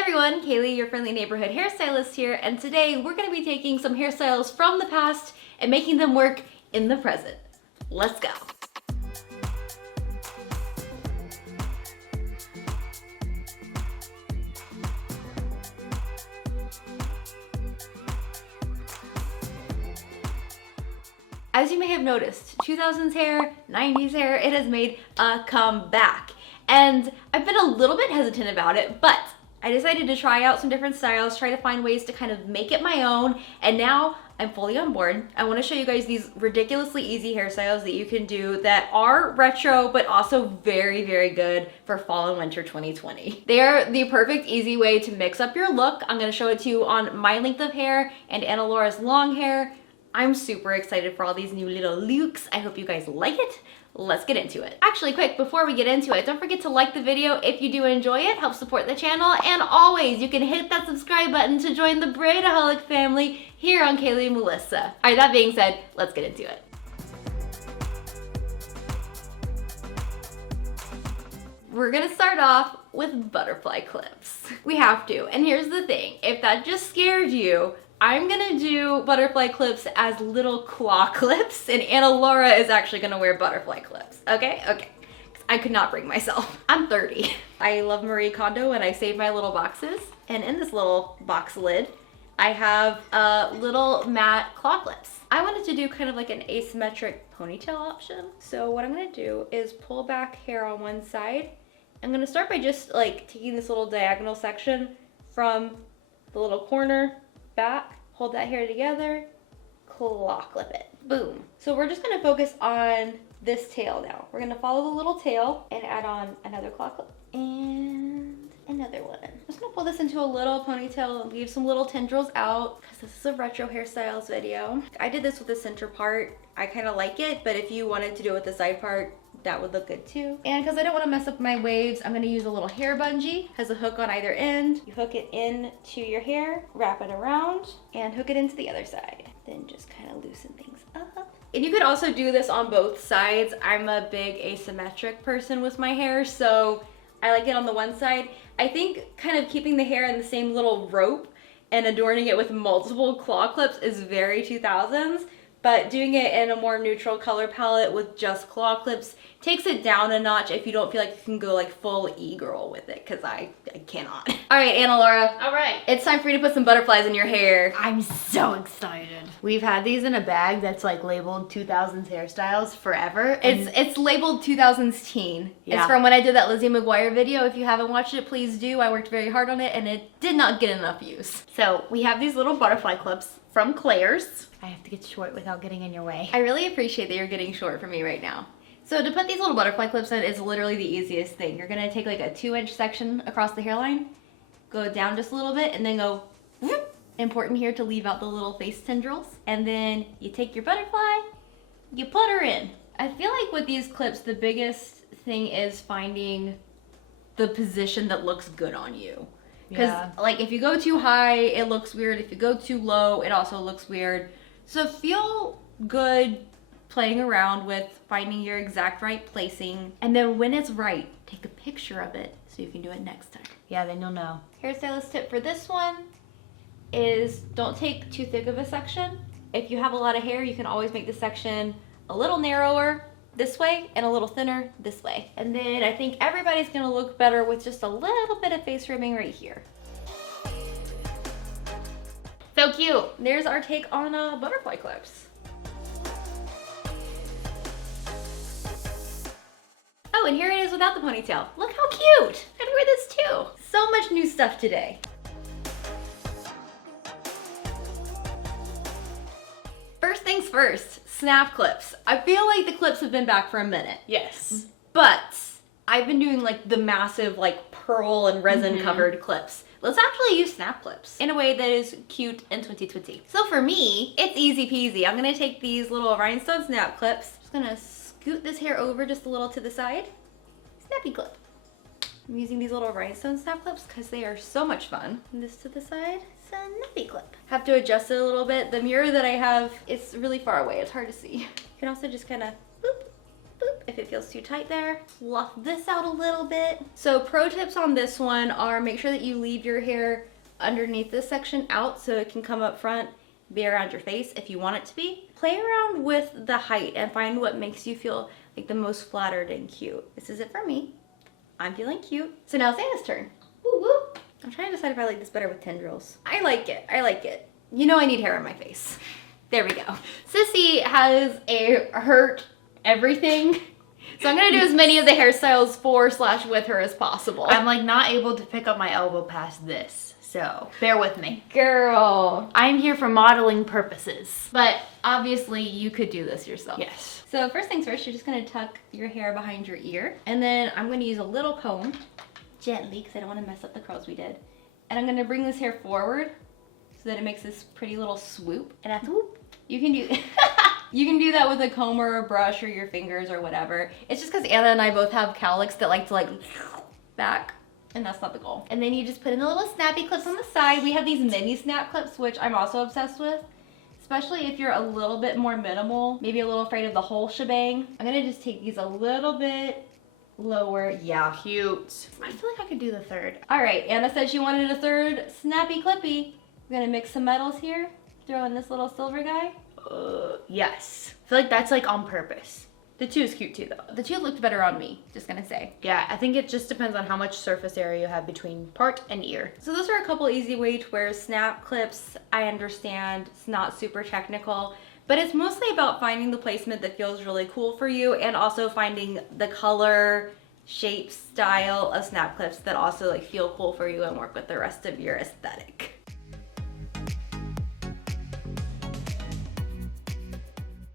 everyone, Kaylee, your friendly neighborhood hairstylist here, and today we're going to be taking some hairstyles from the past and making them work in the present. Let's go. As you may have noticed, 2000s hair, 90s hair, it has made a comeback. And I've been a little bit hesitant about it, but I decided to try out some different styles, try to find ways to kind of make it my own, and now I'm fully on board. I want to show you guys these ridiculously easy hairstyles that you can do that are retro, but also very, very good for fall and winter 2020. They are the perfect easy way to mix up your look. I'm going to show it to you on my length of hair and Anna Laura's long hair. I'm super excited for all these new little looks. I hope you guys like it. Let's get into it. Actually, quick, before we get into it, don't forget to like the video if you do enjoy it. Help support the channel. And always, you can hit that subscribe button to join the Braidaholic family here on Kayley Melissa. All right, that being said, let's get into it. We're gonna start off with butterfly clips. We have to, and here's the thing. If that just scared you, I'm gonna do butterfly clips as little claw clips, and Anna Laura is actually gonna wear butterfly clips, okay? Okay, I could not bring myself. I'm 30. I love Marie Kondo and I save my little boxes, and in this little box lid, I have little matte claw clips. I wanted to do kind of like an asymmetric ponytail option. So what I'm gonna do is pull back hair on one side. I'm gonna start by just like taking this little diagonal section from the little corner back, hold that hair together, claw clip it, boom. So we're just gonna focus on this tail now. We're gonna follow the little tail and add on another claw clip and another one. I'm just gonna pull this into a little ponytail and leave some little tendrils out because this is a retro hairstyles video. I did this with the center part. I kind of like it, but if you wanted to do it with the side part, that would look good too. And because I don't want to mess up my waves, I'm going to use a little hair bungee. It has a hook on either end. You hook it into your hair, wrap it around, and hook it into the other side. Then just kind of loosen things up. And you could also do this on both sides. I'm a big asymmetric person with my hair, so I like it on the one side. I think kind of keeping the hair in the same little rope and adorning it with multiple claw clips is very 2000s. But doing it in a more neutral color palette with just claw clips takes it down a notch if you don't feel like you can go like full e-girl with it, because I cannot. All right, Anna Laura. All right. It's time for you to put some butterflies in your hair. I'm so excited. We've had these in a bag that's like labeled 2000s hairstyles forever. It's labeled 2000s teen. Yeah. It's from when I did that Lizzie McGuire video. If you haven't watched it, please do. I worked very hard on it and it did not get enough use. So we have these little butterfly clips from Claire's. I have to get short without getting in your way. I really appreciate that you're getting short for me right now. So to put these little butterfly clips in is literally the easiest thing. You're gonna take like a 2-inch section across the hairline, go down just a little bit, and then go whoop. Important here to leave out the little face tendrils. And then you take your butterfly, you put her in. I feel like with these clips, the biggest thing is finding the position that looks good on you. Because like if you go too high, it looks weird. If you go too low, it also looks weird. So feel good playing around with finding your exact right placing. And then when it's right, take a picture of it so you can do it next time. Yeah, then you'll know. Hairstylist tip for this one is don't take too thick of a section. If you have a lot of hair, you can always make the section a little narrower this way and a little thinner this way. And then I think everybody's gonna look better with just a little bit of face rimming right here. So cute. There's our take on butterfly clips. Oh, and here it is without the ponytail. Look how cute. I'd wear this too. So much new stuff today. First things first, snap clips. I feel like the clips have been back for a minute. Yes. But I've been doing like the massive like pearl and resin covered clips. Let's actually use snap clips in a way that is cute in 2020. So for me, it's easy peasy. I'm gonna take these little rhinestone snap clips. Just gonna scoot this hair over just a little to the side. Snappy clip. I'm using these little rhinestone snap clips because they are so much fun. And this to the side, snappy clip. Have to adjust it a little bit. The mirror that I have, it's really far away. It's hard to see. You can also just kind of boop, boop if it feels too tight there. Fluff this out a little bit. So pro tips on this one are make sure that you leave your hair underneath this section out so it can come up front, be around your face if you want it to be. Play around with the height and find what makes you feel like the most flattered and cute. This is it for me. I'm feeling cute. So now it's Anna's turn. Woo woo. I'm trying to decide if I like this better with tendrils. I like it. I like it. You know I need hair on my face. There we go. Sissy has a hurt everything. So I'm gonna do as many of the hairstyles for/with her as possible. I'm like not able to pick up my elbow past this, so bear with me. Girl. I'm here for modeling purposes. But obviously you could do this yourself. Yes. So first things first, you're just gonna tuck your hair behind your ear. And then I'm gonna use a little comb, gently, because I don't wanna mess up the curls we did. And I'm gonna bring this hair forward so that it makes this pretty little swoop. And that's whoop. You can do you can do that with a comb or a brush or your fingers or whatever. It's just because Anna and I both have cowlicks that like to back, and that's not the goal. And then you just put in the little snappy clips on the side. We have these mini snap clips, which I'm also obsessed with, especially if you're a little bit more minimal, maybe a little afraid of the whole shebang. I'm gonna just take these a little bit lower. Yeah, Cute. I feel like I could do the third. all right, Anna said she wanted a third snappy clippy. We're gonna mix some metals here. Throw in this little silver guy. Yes. I feel like that's like on purpose. The two is cute too though. The two looked better on me, just gonna say. Yeah, I think it just depends on how much surface area you have between part and ear. So those are a couple easy ways to wear snap clips. I understand it's not super technical, but it's mostly about finding the placement that feels really cool for you and also finding the color, shape, style of snap clips that also like feel cool for you and work with the rest of your aesthetic.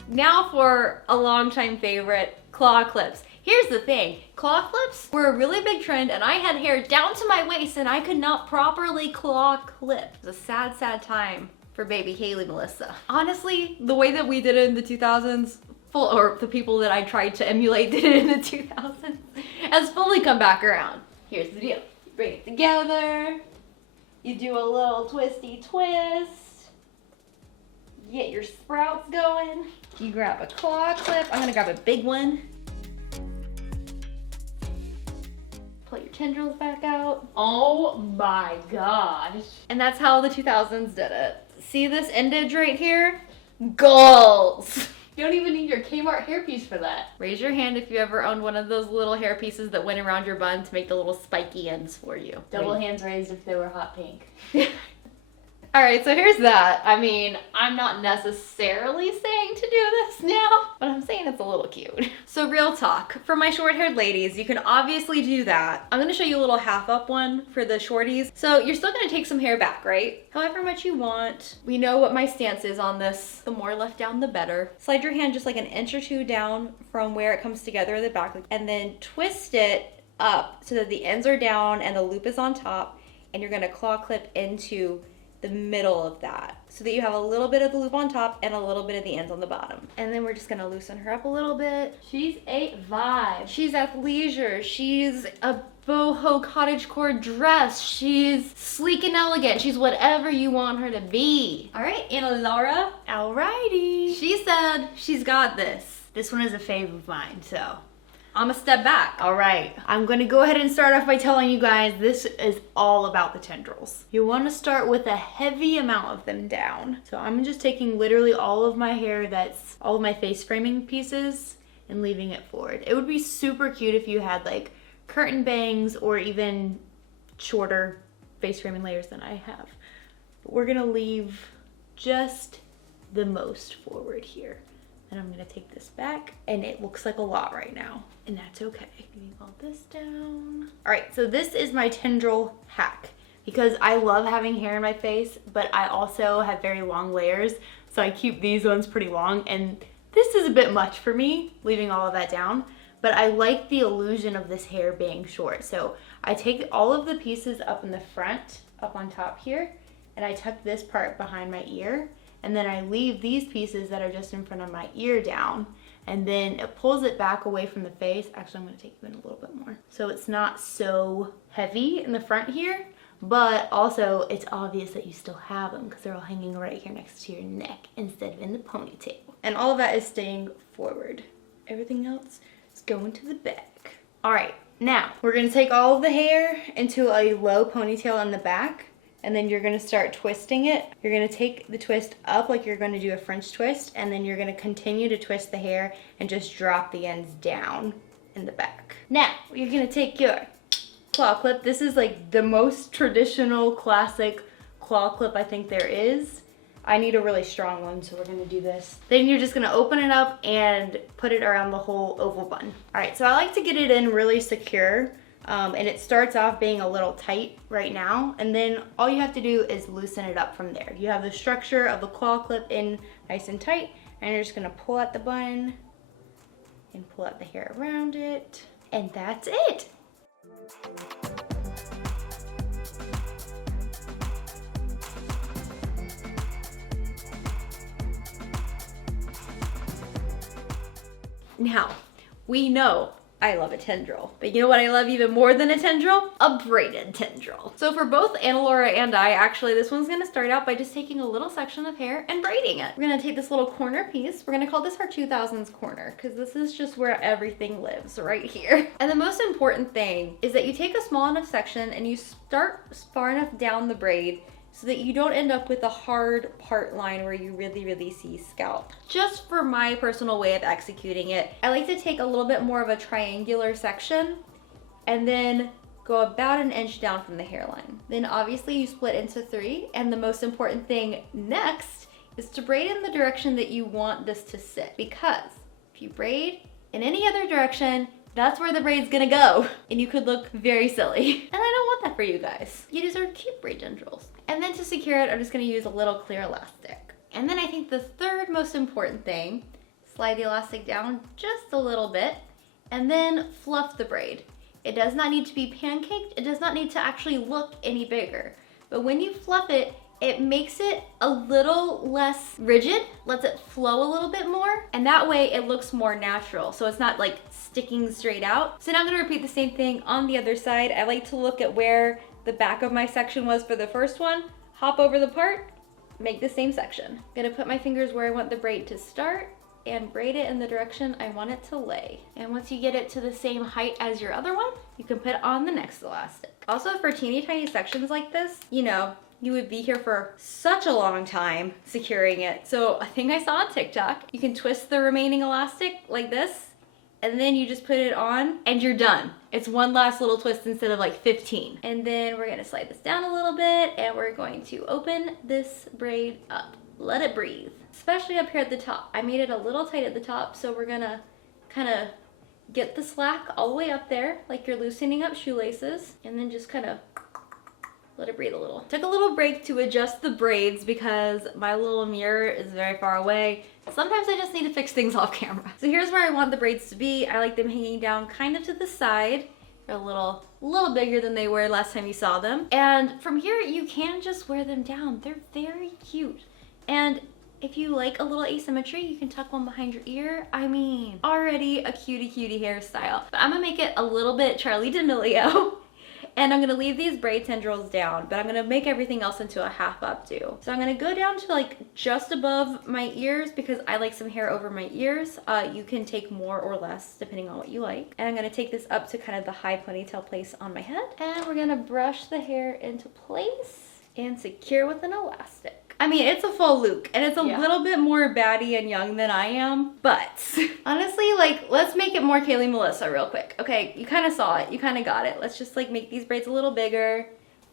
Now for a longtime favorite, claw clips. Here's the thing, claw clips were a really big trend and I had hair down to my waist and I could not properly claw clip. It was a sad, sad time for baby Kayley Melissa. Honestly, the way that we did it in the 2000s, or the people that I tried to emulate did it in the 2000s, has fully come back around. Here's the deal, you bring it together, you do a little twisty twist, get your sprouts going. You grab a claw clip. I'm gonna grab a big one. Pull your tendrils back out. Oh my gosh. And that's how the 2000s did it. See this endage right here? Goals. You don't even need your Kmart hairpiece for that. Raise your hand if you ever owned one of those little hair pieces that went around your bun to make the little spiky ends for you. Double hands raised if they were hot pink. All right, so here's that. I mean, I'm not necessarily saying to do this now, but I'm saying it's a little cute. So real talk, for my short-haired ladies, you can obviously do that. I'm gonna show you a little half-up one for the shorties. So you're still gonna take some hair back, right? However much you want. We know what my stance is on this. The more left down, the better. Slide your hand just like an inch or two down from where it comes together at the back, and then twist it up so that the ends are down and the loop is on top, and you're gonna claw clip into the middle of that so that you have a little bit of the loop on top and a little bit of the ends on the bottom. And then we're just gonna loosen her up a little bit. She's a vibe. She's athleisure. She's a boho cottagecore dress. She's sleek and elegant. She's whatever you want her to be. All right, Anna Laura. Alrighty. She said she's got this. This one is a fave of mine, so. I'm gonna step back. All right, I'm gonna go ahead and start off by telling you guys this is all about the tendrils. You wanna start with a heavy amount of them down. So I'm just taking literally all of my hair, that's all of my face framing pieces, and leaving it forward. It would be super cute if you had like curtain bangs or even shorter face framing layers than I have. But we're gonna leave just the most forward here. And I'm gonna take this back, and it looks like a lot right now, and that's okay. Leave all this down. All right, so this is my tendril hack because I love having hair in my face, but I also have very long layers, so I keep these ones pretty long, and this is a bit much for me, leaving all of that down, but I like the illusion of this hair being short. So I take all of the pieces up in the front, up on top here, and I tuck this part behind my ear, and then I leave these pieces that are just in front of my ear down, and then it pulls it back away from the face. Actually, I'm gonna take you in a little bit more. So it's not so heavy in the front here, but also it's obvious that you still have them because they're all hanging right here next to your neck instead of in the ponytail. And all of that is staying forward. Everything else is go into the back. All right, now we're gonna take all of the hair into a low ponytail in the back, and then you're gonna start twisting it. You're gonna take the twist up like you're gonna do a French twist, and then you're gonna continue to twist the hair and just drop the ends down in the back. Now, you're gonna take your claw clip. This is like the most traditional, classic claw clip I think there is. I need a really strong one, so we're gonna do this. Then you're just gonna open it up and put it around the whole oval bun. All right, so I like to get it in really secure, and it starts off being a little tight right now, and then all you have to do is loosen it up from there. You have the structure of the claw clip in nice and tight, and you're just gonna pull out the bun and pull out the hair around it, and that's it. Now, we know I love a tendril, but you know what I love even more than a tendril? A braided tendril. So for both Anna Laura and I, actually, this one's gonna start out by just taking a little section of hair and braiding it. We're gonna take this little corner piece. We're gonna call this our 2000s corner, because this is just where everything lives, right here. And the most important thing is that you take a small enough section and you start far enough down the braid so that you don't end up with a hard part line where you really see scalp. Just for my personal way of executing it, I like to take a little bit more of a triangular section and then go about an inch down from the hairline. Then obviously you split into 3, and the most important thing next is to braid in the direction that you want this to sit, because if you braid in any other direction, that's where the braid's gonna go, and you could look very silly. And I don't want that for you guys. You deserve cute braid tendrils. And then to secure it, I'm just gonna use a little clear elastic. And then I think the third most important thing, slide the elastic down just a little bit, and then fluff the braid. It does not need to be pancaked. It does not need to actually look any bigger. But when you fluff it, it makes it a little less rigid, lets it flow a little bit more, and that way it looks more natural, so it's not like sticking straight out. So now I'm gonna repeat the same thing on the other side. I like to look at where the back of my section was for the first one, hop over the part, make the same section. I'm gonna put my fingers where I want the braid to start and braid it in the direction I want it to lay. And once you get it to the same height as your other one, you can put on the next elastic. Also, for teeny tiny sections like this, you know, you would be here for such a long time securing it. So a thing I saw on TikTok, you can twist the remaining elastic like this, and then you just put it on and you're done. It's one last little twist instead of like 15. And then we're gonna slide this down a little bit, and we're going to open this braid up. Let it breathe, especially up here at the top. I made it a little tight at the top, so we're gonna kind of get the slack all the way up there, like you're loosening up shoelaces, and then just kind of let it breathe a little. Took a little break to adjust the braids because my little mirror is very far away. Sometimes I just need to fix things off camera. So here's where I want the braids to be. I like them hanging down kind of to the side. They're a little bigger than they were last time you saw them. And from here, you can just wear them down. They're very cute. And if you like a little asymmetry, you can tuck one behind your ear. I mean, already a cutie hairstyle. But I'm gonna make it a little bit Charlie D'Amelio. And I'm gonna leave these braid tendrils down, but I'm gonna make everything else into a half updo. So I'm gonna go down to like just above my ears because I like some hair over my ears. You can take more or less depending on what you like. And I'm gonna take this up to kind of the high ponytail place on my head. And we're gonna brush the hair into place and secure with an elastic. I mean, it's a full look, and it's a little bit more baddie and young than I am, but honestly, like, let's make it more Kayley Melissa real quick. Okay, you kind of saw it, you kind of got it. Let's just like make these braids a little bigger,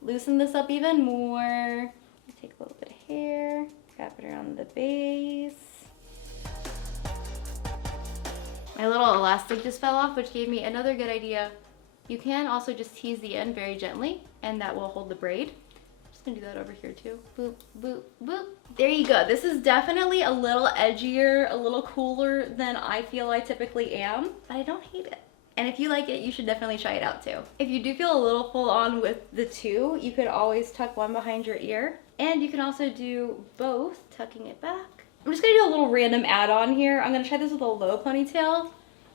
loosen this up even more. Take a little bit of hair, wrap it around the base. My little elastic just fell off, which gave me another good idea. You can also just tease the end very gently, and that will hold the braid. Gonna do that over here too. Boop, boop, boop. There you go. This is definitely a little edgier, a little cooler than I feel I typically am, but I don't hate it. And if you like it, you should definitely try it out too. If you do feel a little full on with the two, you could always tuck one behind your ear. And you can also do both, tucking it back. I'm just gonna do a little random add-on here. I'm gonna try this with a low ponytail.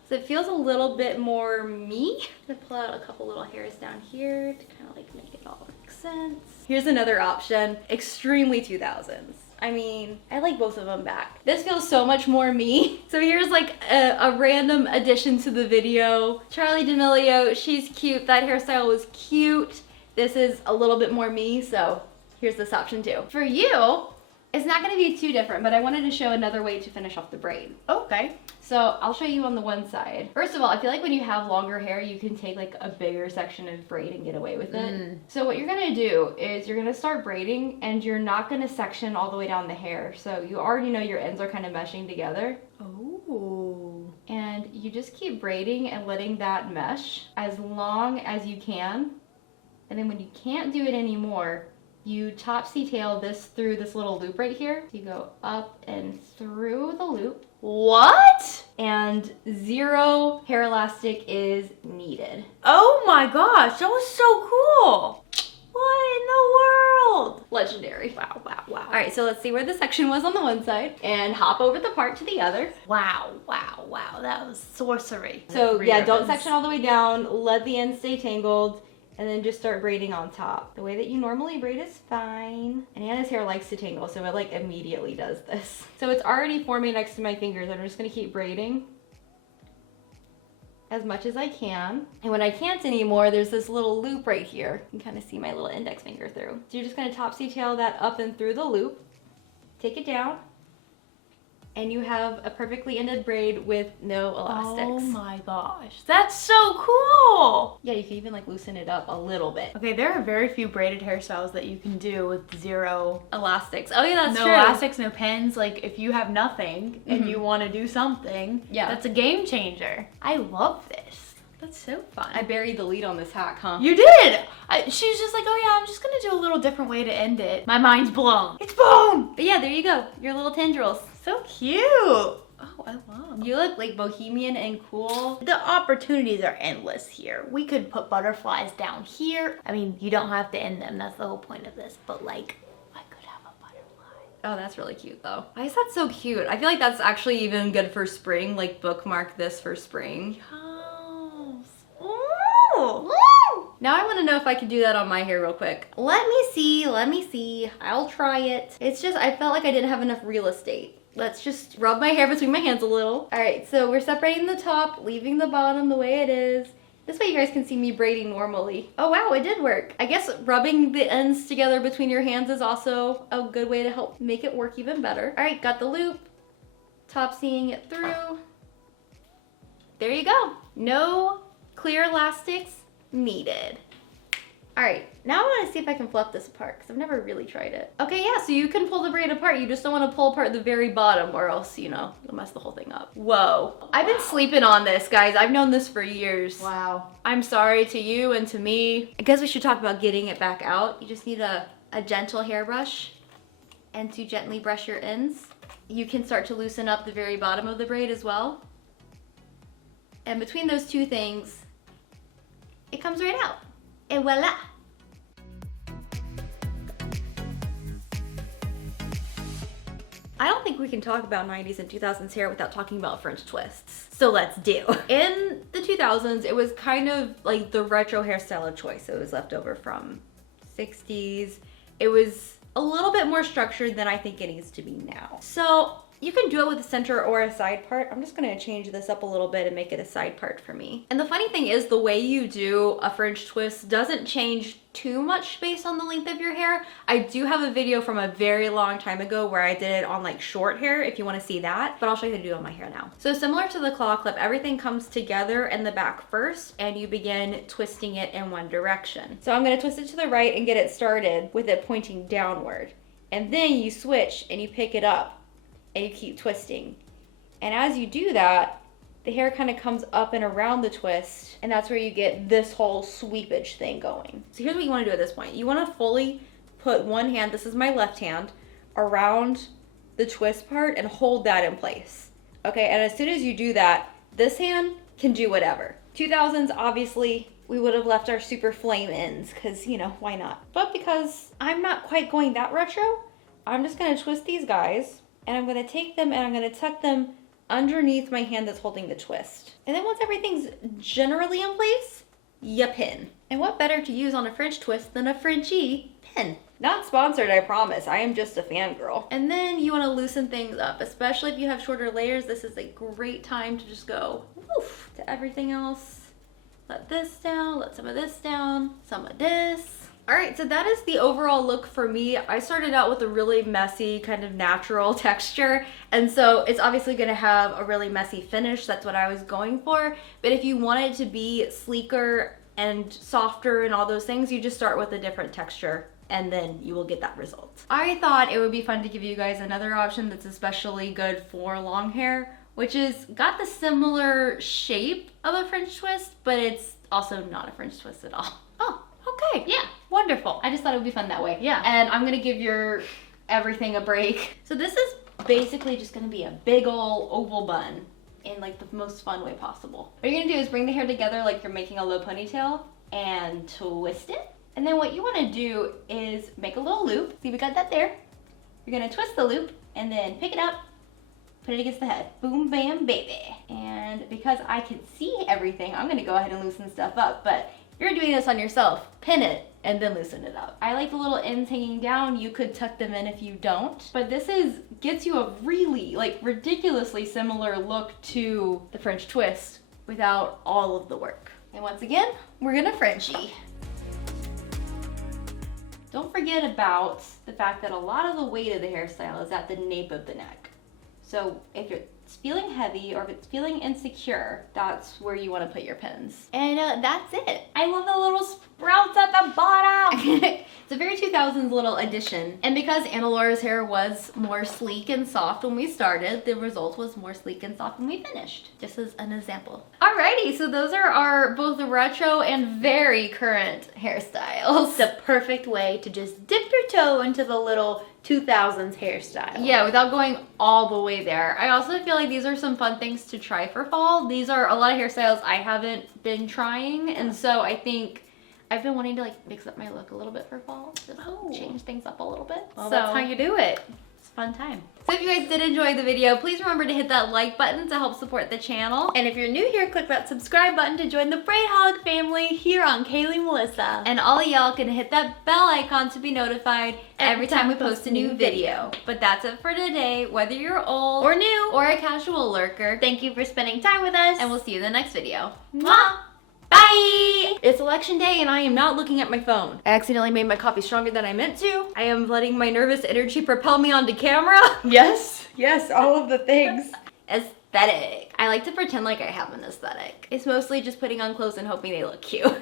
So it feels a little bit more me. I'm gonna pull out a couple little hairs down here to kind of like make it all make sense. Here's another option, extremely 2000s. I mean, I like both of them back. This feels so much more me. So here's like a random addition to the video. Charli D'Amelio, she's cute. That hairstyle was cute. This is a little bit more me, so here's this option too. For you, it's not gonna be too different, but I wanted to show another way to finish off the braid. Okay. So I'll show you on the one side. First of all, I feel like when you have longer hair, you can take like a bigger section of braid and get away with it. So what you're gonna do is you're gonna start braiding and you're not gonna section all the way down the hair. So you already know your ends are kind of meshing together. Oh. And you just keep braiding and letting that mesh as long as you can. And then when you can't do it anymore, you topsy-tail this through this little loop right here. You go up and through the loop. What? And 0 hair elastic is needed. Oh my gosh, that was so cool. What in the world? Legendary. Wow, wow, wow. All right, so let's see where the section was on the one side and hop over the part to the other. Wow, wow, wow. That was sorcery. So yeah, don't section all the way down. Let the ends stay tangled. And then just start braiding on top. The way that you normally braid is fine. And Anna's hair likes to tangle, so it like immediately does this. So it's already forming next to my fingers. I'm just gonna keep braiding as much as I can. And when I can't anymore, there's this little loop right here. You can kind of see my little index finger through. So you're just gonna topsy-tail that up and through the loop. Take it down. And you have a perfectly ended braid with no elastics. Oh my gosh, that's so cool. Yeah, you can even like loosen it up a little bit. Okay, there are very few braided hairstyles that you can do with 0 elastics. Oh yeah, that's true. No elastics, no pins. Like if you have nothing and you want to do something, yeah, that's a game changer. I love this. That's so fun. I buried the lead on this hack, huh? You did! She was just like, oh yeah, I'm just gonna do a little different way to end it. My mind's blown. It's blown! But yeah, there you go. Your little tendrils. So cute. Oh, I love. You look like bohemian and cool. The opportunities are endless here. We could put butterflies down here. I mean, you don't have to end them. That's the whole point of this. But like, I could have a butterfly. Oh, that's really cute though. Why is that so cute? I feel like that's actually even good for spring. Like bookmark this for spring. Ooh. Now I want to know if I can do that on my hair real quick. Let me see. I'll try it. It's just, I felt like I didn't have enough real estate. Let's just rub my hair between my hands a little. All right, so we're separating the top, leaving the bottom the way it is. This way you guys can see me braiding normally. Oh wow, it did work. I guess rubbing the ends together between your hands is also a good way to help make it work even better. All right, got the loop, topsying it through. There you go. No clear elastics needed. All right, now I want to see if I can fluff this apart because I've never really tried it. Okay, yeah, so you can pull the braid apart. You just don't want to pull apart the very bottom or else, you know, you'll mess the whole thing up. Whoa. I've been sleeping on this, guys. I've known this for years. Wow. I'm sorry to you and to me. I guess we should talk about getting it back out. You just need a gentle hairbrush and to gently brush your ends. You can start to loosen up the very bottom of the braid as well. And between those two things, it comes right out. Et voila! I don't think we can talk about 90s and 2000s hair without talking about French twists. So let's do. In the 2000s, it was kind of like the retro hairstyle of choice. It was left over from 60s. It was a little bit more structured than I think it needs to be now. So you can do it with a center or a side part. I'm just gonna change this up a little bit and make it a side part for me. And the funny thing is the way you do a French twist doesn't change too much based on the length of your hair. I do have a video from a very long time ago where I did it on like short hair if you wanna see that, but I'll show you how to do it on my hair now. So similar to the claw clip, everything comes together in the back first and you begin twisting it in one direction. So I'm gonna twist it to the right and get it started with it pointing downward. And then you switch and you pick it up and you keep twisting. And as you do that, the hair kind of comes up and around the twist, and that's where you get this whole sweepage thing going. So here's what you want to do at this point. You want to fully put one hand, this is my left hand, around the twist part and hold that in place. Okay, and as soon as you do that, this hand can do whatever. 2000s, obviously, we would have left our super flame ends because, you know, why not? But because I'm not quite going that retro, I'm just going to twist these guys and I'm going to take them and I'm going to tuck them underneath my hand that's holding the twist. And then once everything's generally in place, you pin. And what better to use on a French twist than a Frenchie pin? Not sponsored, I promise. I am just a fangirl. And then you want to loosen things up, especially if you have shorter layers. This is a great time to just go woof to everything else. Let this down, let some of this down, some of this. All right, so that is the overall look for me. I started out with a really messy, kind of natural texture, and so it's obviously gonna have a really messy finish. That's what I was going for. But if you want it to be sleeker and softer and all those things, you just start with a different texture and then you will get that result. I thought it would be fun to give you guys another option that's especially good for long hair, which is got the similar shape of a French twist, but it's also not a French twist at all. Oh, okay. Yeah. Wonderful. I just thought it would be fun that way. Yeah. And I'm gonna give your everything a break. So this is basically just gonna be a big ol' oval bun in like the most fun way possible. What you're gonna do is bring the hair together like you're making a low ponytail and twist it. And then what you wanna do is make a little loop. See, we got that there. You're gonna twist the loop and then pick it up, put it against the head. Boom, bam, baby. And because I can see everything, I'm gonna go ahead and loosen stuff up, but you're doing this on yourself. Pin it and then loosen it up. I like the little ends hanging down. You could tuck them in if you don't, but this gets you a really like ridiculously similar look to the French twist without all of the work. And once again, we're gonna Frenchie. Don't forget about the fact that a lot of the weight of the hairstyle is at the nape of the neck. So if it's feeling heavy or if it's feeling insecure, that's where you want to put your pins. And that's it. I love the little sprouts at the bottom. It's a very 2000s little addition. And because Anna Laura's hair was more sleek and soft when we started, the result was more sleek and soft when we finished. Just as an example. Alrighty, so those are our both retro and very current hairstyles. It's a perfect way to just dip your toe into the little 2000s hairstyle. Yeah, without going all the way there. I also feel like these are some fun things to try for fall. These are a lot of hairstyles I haven't been trying, and so I think I've been wanting to like mix up my look a little bit for fall. Just change things up a little bit. Well, that's how you do it. It's a fun time. So if you guys did enjoy the video, please remember to hit that like button to help support the channel. And if you're new here, click that subscribe button to join the Braid Hog family here on Kayley Melissa. And all of y'all can hit that bell icon to be notified every time we post a new video. But that's it for today. Whether you're old or new or a casual lurker, thank you for spending time with us. and we'll see you in the next video. Mwah! Bye! It's election day and I am not looking at my phone. I accidentally made my coffee stronger than I meant to. I am letting my nervous energy propel me onto camera. Yes, all of the things. Aesthetic. I like to pretend like I have an aesthetic. It's mostly just putting on clothes and hoping they look cute.